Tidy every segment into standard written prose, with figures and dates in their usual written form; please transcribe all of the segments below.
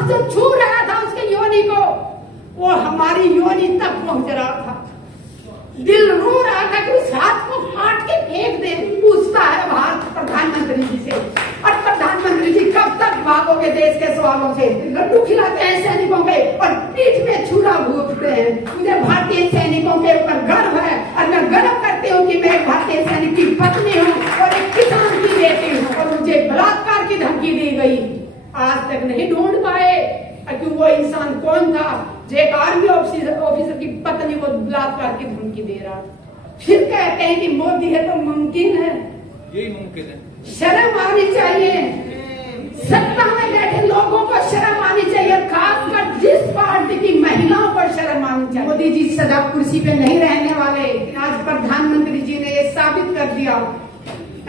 हाथ जो छू रहा था उसके योनि को, वो हमारी योनि तक पहुंच रहा था। दिल रो रहा था कि उस हाथ को काट के फेंक दे। पूछता है भारत प्रधानमंत्री जी से, और प्रधानमंत्री जी कब तक भागोगे देश के सवालों से? लड्डू खिलाते हैं सैनिकों के और पीठ में छुरा भूखते हैं। मुझे भारतीय सैनिकों के ऊपर गर्व है और मैं गर्व करती हूँ कि मैं एक भारतीय सैनिक की पत्नी हूँ और एक किसान की बेटी हूँ। और मुझे बलात्कार की धमकी दी गई, आज तक नहीं ढूंढ पाए कि वो इंसान कौन था जो एक आर्मी ऑफिसर की पत्नी को बलात्कार की धमकी दे रहा। फिर कहते हैं कि मोदी है तो मुमकिन है, यही मुमकिन है। शर्म आनी चाहिए, सत्ता में बैठे लोगों को शर्म आनी चाहिए, खासकर जिस पार्टी की महिलाओं को शर्म आनी चाहिए। मोदी जी सदा कुर्सी पे नहीं रहने वाले, आज प्रधानमंत्री जी ने ये साबित कर दिया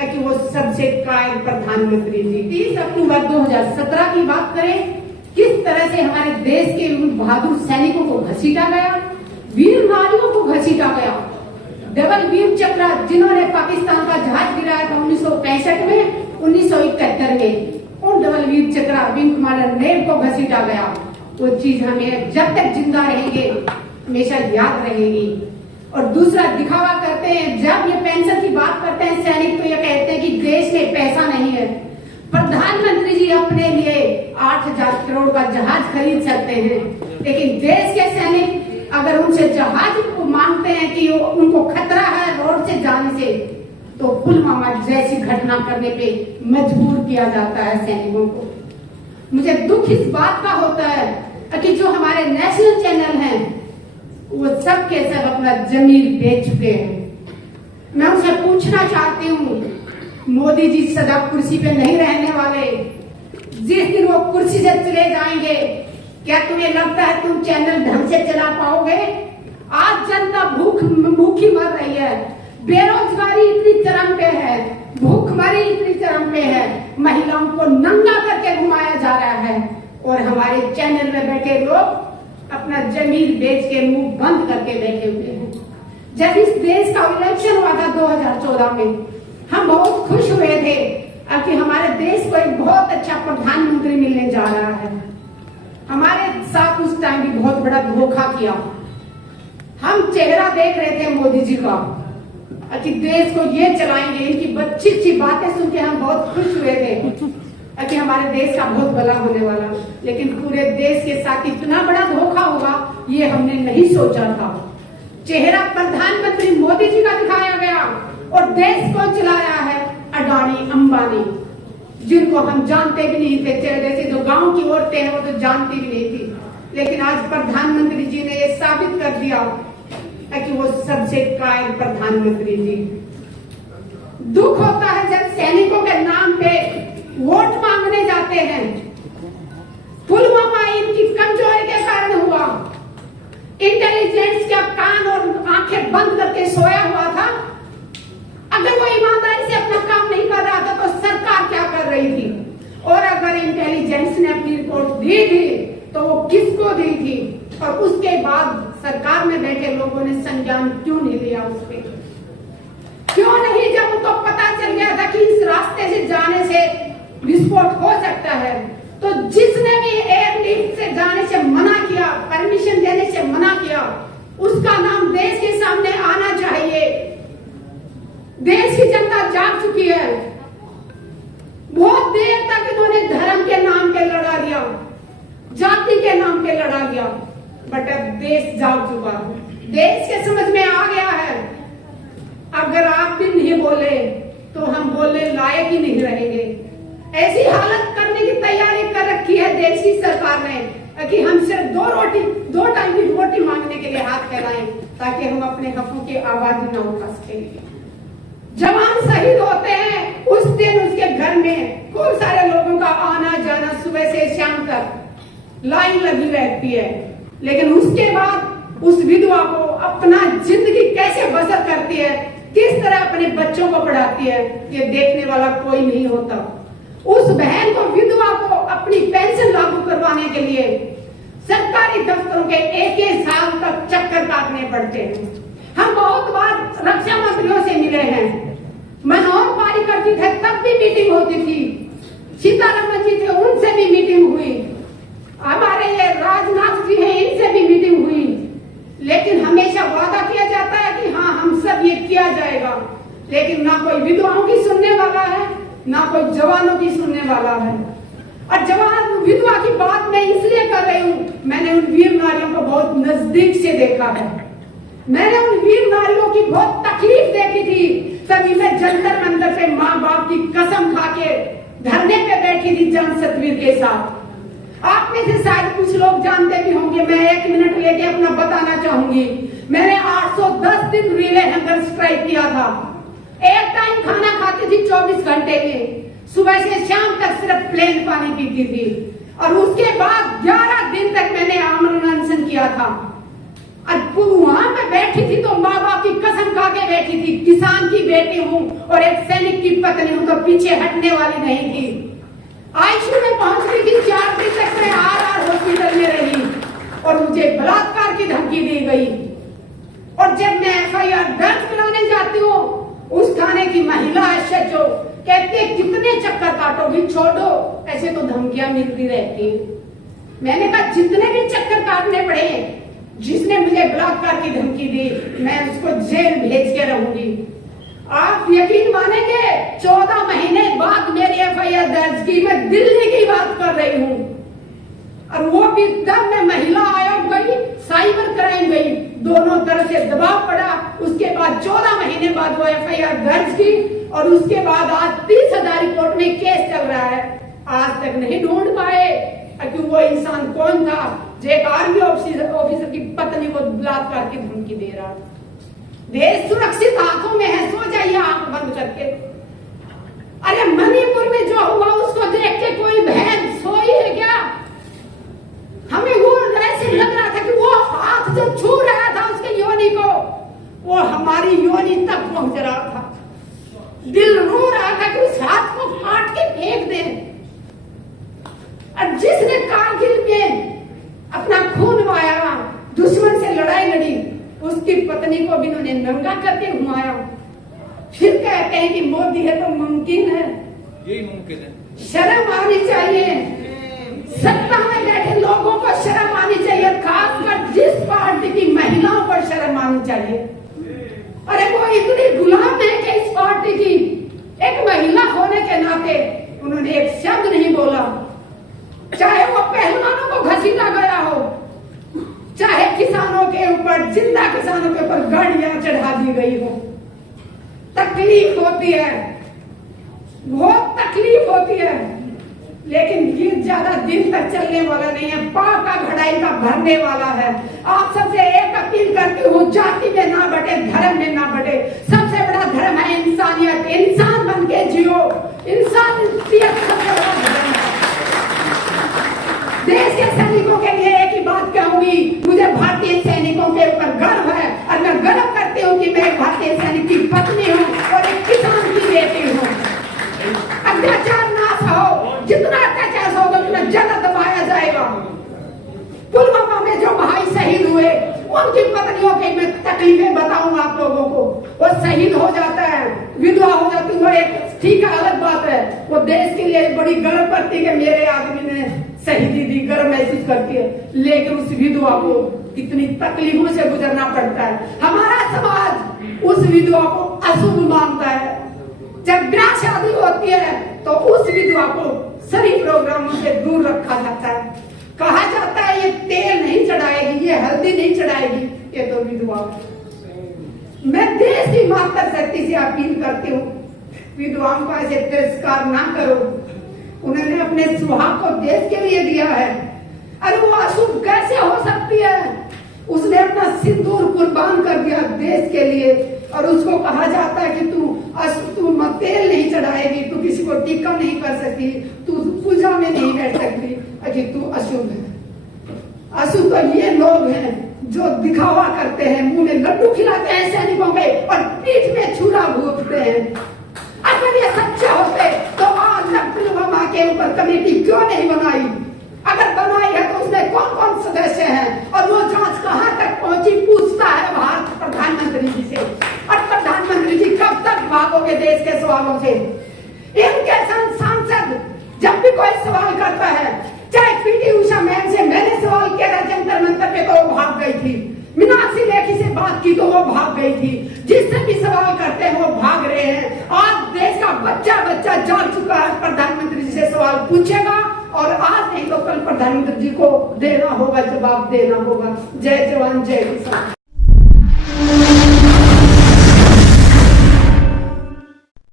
कि वो सबसे कायर प्रधानमंत्री जी। 30 अक्टूबर 2017 की बात करें, किस तरह से हमारे देश के बहादुर सैनिकों को घसीटा गया, वीर नारियों को घसीटा गया। डबल वीर चक्र जिन्होंने पाकिस्तान का जहाज गिराया था 1965 में, 1971 में, उन डबल वीर चक्र विंग कमांडर नेब को घसीटा गया। वो चीज हमें जब तक जिंदा रहेंगे हमेशा याद रहेगी। और दूसरा दिखावा करते हैं, जब ये पेंशन की बात करते हैं सैनिक तो ये कहते हैं कि देश में पैसा नहीं है। प्रधानमंत्री जी अपने लिए 8,000 करोड़ का जहाज खरीद सकते हैं, लेकिन देश के सैनिक अगर उनसे जहाज को मांगते हैं कि उनको खतरा है रोड से जाने से, तो पुलवामा जैसी घटना करने पे मजबूर किया जाता है सैनिकों को। मुझे दुख इस बात का होता है कि जो हमारे नेशनल चैनल हैं वो सब के सब अपना जमीर बेच चुके हैं। मैं उनसे पूछना चाहती हूँ, मोदी जी सदा कुर्सी पे नहीं रहने वाले, जिस दिन वो कुर्सी से चले जाएंगे क्या तुम्हें लगता है तुम चैनल ढंग से चला पाओगे? आज जनता भूखी मर रही है, बेरोजगारी इतनी चरम पे है, भूखमरी इतनी चरम पे है, महिलाओं को नंगा करके घुमाया जा रहा है और हमारे चैनल में बैठे लोग अपना जमीर बेच के मुंह बंद करके बैठे हुए हैं। जब इस देश का इलेक्शन हुआ था 2014 में, हम बहुत खुश हुए थे कि हमारे देश को एक बहुत अच्छा प्रधानमंत्री मिलने जा रहा है। हमारे साथ उस टाइम भी बहुत बड़ा धोखा किया। हम चेहरा देख रहे थे मोदी जी का कि देश को ये चलाएंगे, इनकी अच्छी अच्छी बातें सुन के हम बहुत खुश हुए थे कि हमारे देश का बहुत भला होने वाला, लेकिन पूरे देश के साथ इतना बड़ा धोखा होगा ये हमने नहीं सोचा था। चेहरा प्रधानमंत्री मोदी जी का दिखाया गया और देश को चलाया है अडानी अंबानी, जिनको हम जानते भी नहीं थे। जैसे जो गांव की औरतें हैं वो तो जानती भी नहीं थी, लेकिन आज प्रधानमंत्री जी ने ये साबित कर दिया कि वो सबसे कायर प्रधानमंत्री जी। दुख होता है जब सैनिकों के नाम पे वोट मांगने जाते हैं। पुलवामा इनकी कमजोरी के कारण हुआ। इंटेलिजेंस का कान और आंखें बंद करके सोया हुआ था। अगर वो ईमानदारी से अपना काम नहीं कर रहा था तो सरकार क्या कर रही थी? और अगर इंटेलिजेंस ने अपनी रिपोर्ट दी थी तो वो किसको दी थी? और उसके बाद सरकार में बैठे लोगों ने संज्ञान क्यों नहीं लिया उस पर? क्यों नहीं? जब उनको पता चल गया था कि इस रास्ते से जाने से विस्फोट हो सकता है, तो जिसने भी एयरलिफ्ट से जाने से मना किया, परमिशन देने से मना किया, उसका नाम देश के सामने आना चाहिए। देश की जनता जाग चुकी है। बहुत देर तक इन्होंने धर्म के नाम पे लड़ा दिया, जाति के नाम पे लड़ा दिया, बट अब देश जाग चुका है। देश के समझ में आ गया है अगर आप भी नहीं बोले तो हम बोलने लायक ही नहीं रहेंगे। ऐसी हालत करने की तैयारी कर रखी है देश की सरकार ने कि हम सिर्फ 2 टाइम की रोटी मांगने के लिए हाथ फैलाएं ताकि हम अपने हकों की आवाज न उठा सकें। जवान शहीद होते हैं उस दिन उसके घर में खूब सारे लोगों का आना जाना, सुबह से शाम तक लाइन लगी रहती है, लेकिन उसके बाद उस विधवा को अपना जिंदगी कैसे बसर करती है, किस तरह अपने बच्चों को पढ़ाती है, ये देखने वाला कोई नहीं होता। उस बहन को, विधवा को अपनी पेंशन लागू करवाने के लिए सरकारी दफ्तरों के एक साल तक चक्कर काटने पड़ते हैं। हम बहुत बार रक्षा मंत्रियों से मिले हैं, मनोहर पारिकर जी थे तब भी मीटिंग होती थी, सीतारमण जी थे उनसे भी मीटिंग हुई। ना कोई जवानों की सुनने वाला है। और जवान विधवा की बात मैं इसलिए कर रही हूँ, मैंने उन वीर नारियों को बहुत नजदीक से देखा है। मैंने उन वीर नारियों की बहुत तकलीफ देखी थी। तभी मैं जंतर मंतर पे माँ बाप की कसम खा के धरने पे बैठी थी जन सतवीर के साथ। आप में से शायद कुछ लोग जानते भी होंगे, मैं 1 मिनट लेके अपना बताना चाहूंगी। मैंने 810 दिन रिले हंगर स्ट्राइक किया था। एक टाइम खाना खाती थी 24 घंटे में, सुबह से शाम तक सिर्फ प्लेन पानी पीती थी। और उसके बाद 11 दिन तक मैंने आमरण अनशन किया था। और वहां पे बैठी थी तो माँ बाप की कसम खा के बैठी थी, किसान की बेटी हूँ और एक सैनिक की पत्नी हूँ तो पीछे हटने वाली नहीं थी। आईसीयू में पहुंच गई थी, 4 दिन तक मैं आर हॉस्पिटल में रही और मुझे बलात्कार की धमकी दी गई। और जब मैं FIR दर्ज कराने जाती हूँ, उस थाने की महिला SHO कहती है कितने चक्कर काटोगी, छोड़ो, ऐसे तो धमकियां मिलती रहती। मैंने कहा जितने भी चक्कर काटने पड़े, जिसने मुझे बलात्कार की धमकी दी मैं उसको जेल भेज के रहूंगी। आप यकीन मानेंगे 14 महीने बाद मेरी FIR दर्ज की। मैं दिल्ली की बात कर रही हूँ और वो भी तब मैं महिला आयोग गई, साइबर क्राइम गई, दोनों तरफ से दबाव पड़ा। उसके बाद 14 महीने बाद वो FIR दर्ज की और उसके बाद आज 30,000 कोर्ट में केस चल रहा है। आज तक नहीं ढूंढ पाए कि वो इंसान कौन था जो एक आर्मी ऑफिसर की पत्नी को बलात्कार की धमकी दे रहा। देश सुरक्षित हाथों में है, सो जाइए आंख बंद करके। अरे मणिपुर में जो हुआ उसको देख के कोई बहन सोई है क्या? हमें वो ऐसे लग रहा था कि वो हाथ जो छू रहा था उसके योनि को, वो हमारी योनि तक पहुंच रहा था। दिल रो रहा था कि उस हाथ को काट के फेंक दें। और जिसने कारगिल में अपना खून बहाया, दुश्मन से लड़ाई लड़ी, उसकी पत्नी को भी उन्होंने नंगा करके घुमाया। फिर कहते हैं कि मोदी है तो मुमकिन है। यही मुमकिन है। शर्म आनी चाहिए, सत्ता में बैठे लोगों को शर्म आनी चाहिए, खासकर जिस पार्टी की महिलाओं को शर्म आनी चाहिए। अरे वो इतनी गुलाम है कि इस पार्टी की एक महिला होने के नाते उन्होंने एक शब्द नहीं बोला। चाहे वो पहलवानों को घसीटा गया हो, चाहे किसानों के ऊपर, जिंदा किसानों के ऊपर गाड़ियां चढ़ा दी गई हो। तकलीफ होती है, बहुत तकलीफ होती है, लेकिन ये ज्यादा दिन तक चलने वाला नहीं है। पाप का घड़ाई का भरने वाला है। आप सबसे एक अपील करती हूँ, जाति में ना बटे, धर्म में ना बटे। सबसे बड़ा धर्म है इंसानियत। इंसान बन के जियो, इंसानियत सबसे बड़ा धर्म है। देश के सैनिकों के लिए एक ही बात कहूंगी, मुझे भारतीय सैनिकों के ऊपर गर्व है और मैं गर्व करती हूँ कि मैं एक भारतीय सैनिक की पत्नी हूँ और एक किसान की बेटी हूँ। अत्याचार नाश हो, जितना अत्याचार होगा उतना ज्यादा दबाया जाएगा। पुलवामा में जो भाई शहीद हुए, उनकी पत्नियों की मैं तकलीफें बताऊंगा आप लोगों को। वो शहीद हो जाता है, विधवा हो जाती है, एक ठीक है, अलग बात है। वो देश के लिए बड़ी गर्व करती है कि मेरे आदमी ने शहीदी दी, गर्व महसूस करती है। लेकिन उस विधवा को कितनी तकलीफों से गुजरना पड़ता है। हमारा समाज उस विधवा को अशुभ मानता है। जब ब्याह शादी होती है तो उस विधवा को सभी प्रोग्रामों से दूर रखा जाता है। कहा जाता है ये तेल नहीं चढ़ाएगी, ये हल्दी नहीं चढ़ाएगी, ये तो विधवा। मैं देश की मातृशक्ति से अपील करती हूँ, विधवाओं का ऐसे तिरस्कार ना करो। उन्होंने अपने सुहाग को देश के लिए दिया है। अरे वो अशुभ कैसे हो सकती है? उसने अपना सिंदूर कुर्बान कर दिया देश के लिए और उसको कहा जाता है कि तू तेल नहीं चढ़ाएगी, तू किसी को टीका नहीं कर सकती, तू पूजा में नहीं बैठ सकती, अरे तू अशुभ है। अशुभ तो ये लोग हैं जो दिखावा करते हैं, मुंह में लड्डू खिलाते हैं सैनिकों के और पीठ में छुरा घूमते हैं। अगर ये सच्चे होते तो आज तक पुलवामा के ऊपर कमेटी क्यों नहीं बनाई? अगर बनाई है तो उसमें कौन कौन सदस्य हैं और वो जांच कहां तक पहुंची, पूछता है भारत प्रधानमंत्री जी से। और प्रधानमंत्री जी कब तक भागोगे देश के सवालों से? इनके सांसद जब भी कोई सवाल करता है, चाहे पीटी उषा मैम से मैंने सवाल किया था जंतर मंतर पे तो वो भाग गई थी, मीनाक्षी लेखी से बात की तो वो भाग गई थी। जिससे भी सवाल करते हैं वो भाग रहे हैं। आज देश का बच्चा बच्चा जाग चुका है, प्रधानमंत्री जी से सवाल पूछेगा और आज नहीं तो कल प्रधानमंत्री जी को देना होगा, जवाब देना होगा। जय जवान जय किसान।